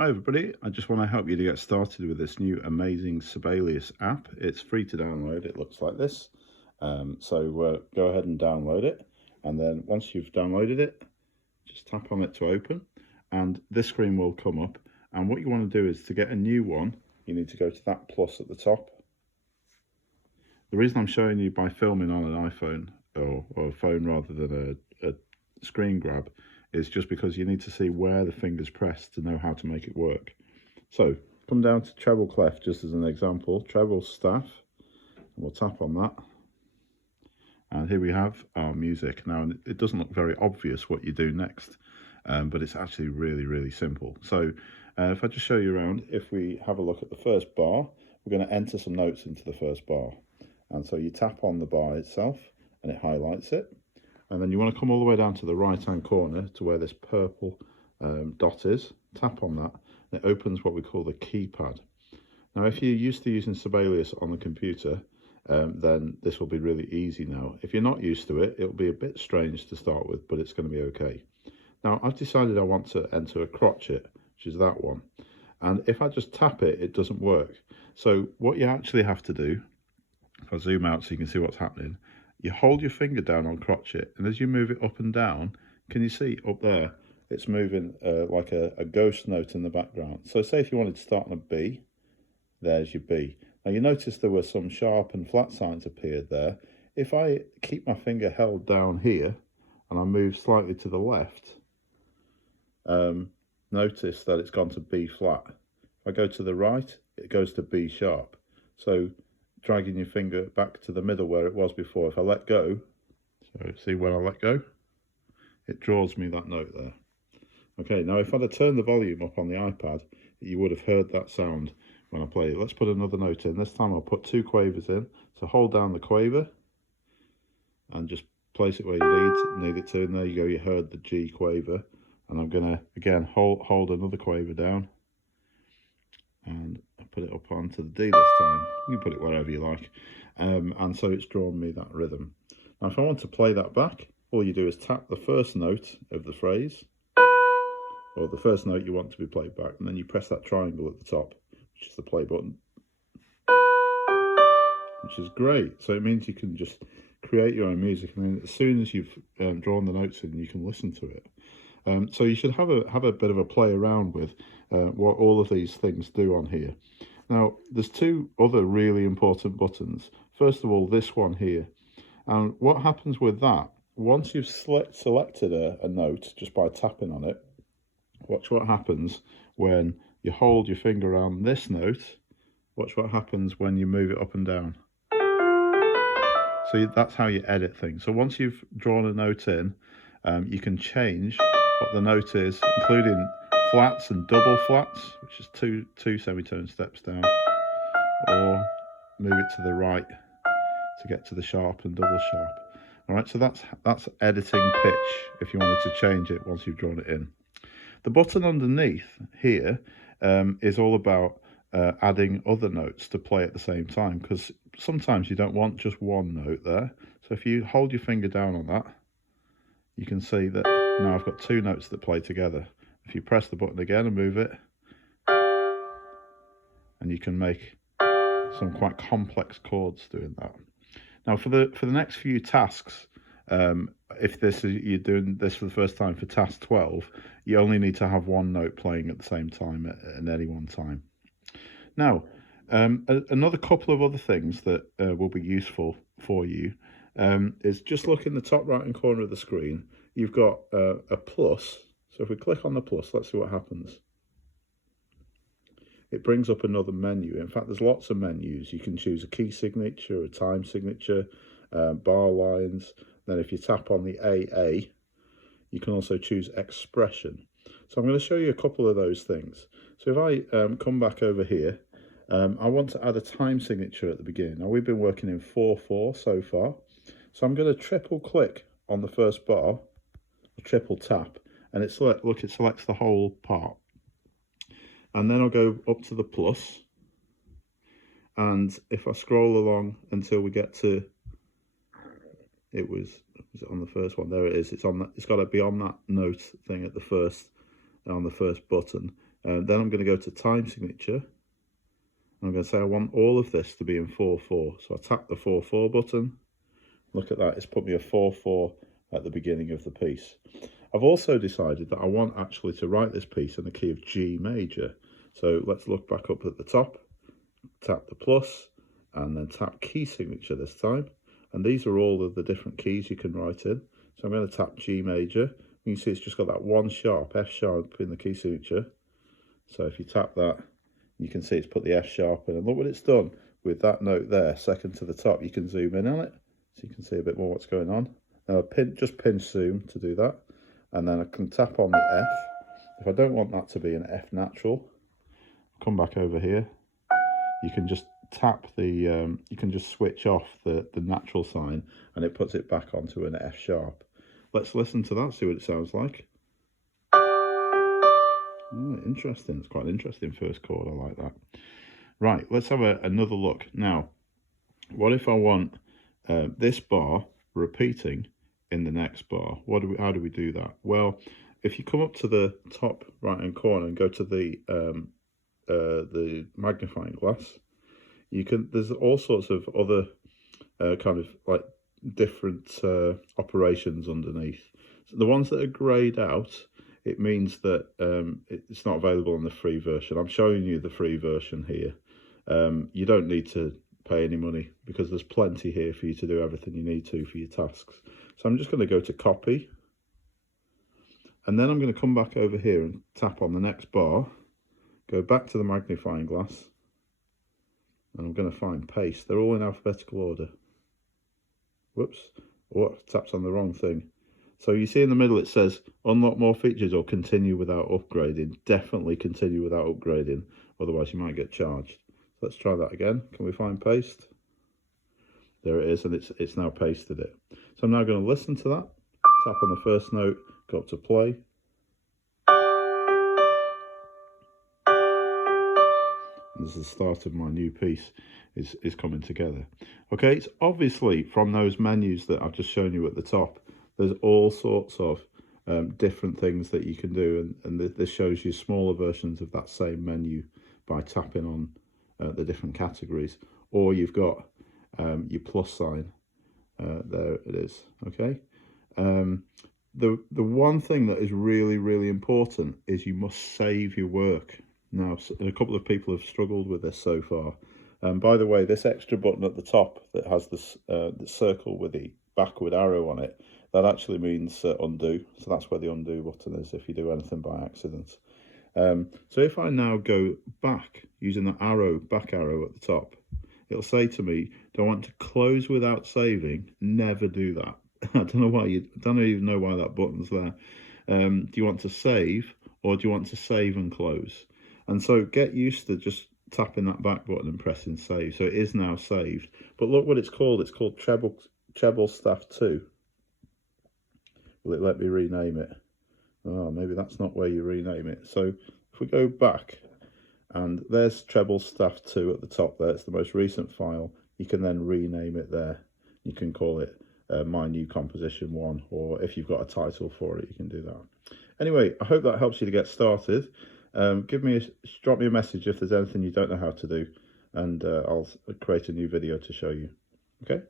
Hi everybody, I just want to help you to get started with this new amazing Sibelius app. It's free to download, it looks like this. Go ahead and download it, and then once you've downloaded it, just tap on it to open, and this screen will come up. And what you want to do is, to get a new one, you need to go to that plus at the top. The reason I'm showing you by filming on an iPhone, or a phone rather than a screen grab, is just because you need to see where the finger's pressed to know how to make it work. So come down to treble clef, just as an example, treble staff, and we'll tap on that. And here we have our music. Now, it doesn't look very obvious what you do next, but it's actually really simple. So if I just show you around, if we have a look at the first bar, we're going to enter some notes into the first bar. And so you tap on the bar itself and it highlights it. And then you want to come all the way down to the right hand corner to where this purple dot is. Tap on that and it opens what we call the keypad. Now if you're used to using Sibelius on the computer, then this will be really easy now. If you're not used to it, it'll be a bit strange to start with, but it's going to be okay. Now I've decided I want to enter a crotchet, which is that one. And if I just tap it, it doesn't work. So what you actually have to do, if I zoom out so you can see what's happening, you hold your finger down on crotchet, and as you move it up and down, can you see up there, it's moving like a ghost note in the background. So say if you wanted to start on a B, there's your B. Now you notice there were some sharp and flat signs appeared there. If I keep my finger held down here, and I move slightly to the left, notice that it's gone to B flat. If I go to the right, it goes to B sharp. So dragging your finger back to the middle where it was before, if I let go, so see when I let go, it draws me that note there. Okay, now if I'd have turned the volume up on the iPad, you would have heard that sound when I play it. Let's put another note in. This time I'll put 2 quavers in. So hold down the quaver and just place it where you need it to, and there you go, you heard the G quaver. And I'm going to again hold another quaver down and put it up onto the D this time. You can put it wherever you like. And so it's drawn me that rhythm. Now if I want to play that back, all you do is tap the first note of the phrase, or the first note you want to be played back, and then you press that triangle at the top, which is the play button, which is great. So it means you can just create your own music. I mean, as soon as you've drawn the notes in, you can listen to it. So you should have a bit of a play around with what all of these things do on here. Now, there's 2 other really important buttons. First of all, this one here. And what happens with that, once you've selected a note just by tapping on it, watch what happens when you hold your finger around this note. Watch what happens when you move it up and down. So that's how you edit things. So once you've drawn a note in, you can change what the note is, including flats and double flats, which is two semitone steps down, or move it to the right to get to the sharp and double sharp. All right, so that's editing pitch if you wanted to change it once you've drawn it in. The button underneath here is all about adding other notes to play at the same time, because sometimes you don't want just one note there. So if you hold your finger down on that, you can see that now I've got 2 notes that play together. If you press the button again and move it, and you can make some quite complex chords doing that. Now for the next few tasks, if you're doing this for the first time for task 12, you only need to have 1 note playing at the same time at any one time. Now, another couple of other things that will be useful for you is just look in the top right hand corner of the screen. You've got a plus. So if we click on the plus, let's see what happens. It brings up another menu. In fact, there's lots of menus. You can choose a key signature, a time signature, bar lines. Then if you tap on the AA, you can also choose expression. So I'm going to show you a couple of those things. So if I come back over here, I want to add a time signature at the beginning. Now we've been working in 4/4 so far. So I'm going to triple click on the first bar, a triple tap, and it selects the whole part. And then I'll go up to the plus, and if I scroll along until we get to, was it on the first one? There it is. It's on that. It's got to be on that note thing at the first, on the first button. Then I'm going to go to time signature. I'm going to say I want all of this to be in 4/4. So I tap the 4/4 button. Look at that, it's put me a 4/4 at the beginning of the piece. I've also decided that I want actually to write this piece in the key of G major. So let's look back up at the top, tap the plus, and then tap key signature this time. And these are all of the different keys you can write in. So I'm going to tap G major. You can see it's just got that one sharp, F sharp in the key signature. So if you tap that, you can see it's put the F sharp in. And look what it's done with that note there, second to the top. You can zoom in on it, so you can see a bit more what's going on. Now just pinch zoom to do that. And then I can tap on the F. If I don't want that to be an F natural, come back over here. You can just tap the, you can just switch off the natural sign and it puts it back onto an F sharp. Let's listen to that, see what it sounds like. Oh, interesting. It's quite an interesting first chord. I like that. Right, let's have another look. Now, what if I want this bar repeating in the next bar? How do we do that? Well, if you come up to the top right hand corner and go to the magnifying glass, you can. There's all sorts of other kind of like different operations underneath. So the ones that are greyed out, it means that it's not available in the free version. I'm showing you the free version here. You don't need to pay any money because there's plenty here for you to do everything you need to for your tasks. So I'm just going to go to copy, and then I'm going to come back over here and tap on the next bar, go back to the magnifying glass, and I'm going to find paste. They're all in alphabetical order. Whoops, tapped on the wrong thing. So you see in the middle it says unlock more features or continue without upgrading. Definitely continue without upgrading, otherwise you might get charged. So let's try that again. Can we find paste? There it is, and it's now pasted it. So I'm now going to listen to that, tap on the first note, go up to play. And this is the start of my new piece is coming together. Okay, it's obviously from those menus that I've just shown you at the top, there's all sorts of different things that you can do, and this shows you smaller versions of that same menu by tapping on the different categories. Or you've got your plus sign, there it is, okay? The one thing that is really important is you must save your work. Now, a couple of people have struggled with this so far. By the way, this extra button at the top that has this the circle with the backward arrow on it, that actually means undo. So that's where the undo button is if you do anything by accident. So if I now go back using the back arrow at the top, it'll say to me, do I want to close without saving? Never do that. I don't know why don't even know why that button's there. Do you want to save, or do you want to save and close? And so get used to just tapping that back button and pressing save. So it is now saved. But look what it's called. It's called Treble Staff 2. Will it let me rename it? Oh, maybe that's not where you rename it. So if we go back, and there's Treble Staff 2 at the top there. It's the most recent file. You can then rename it there. You can call it My New Composition 1, or if you've got a title for it, you can do that. Anyway, I hope that helps you to get started. Drop me a message if there's anything you don't know how to do, and I'll create a new video to show you. Okay.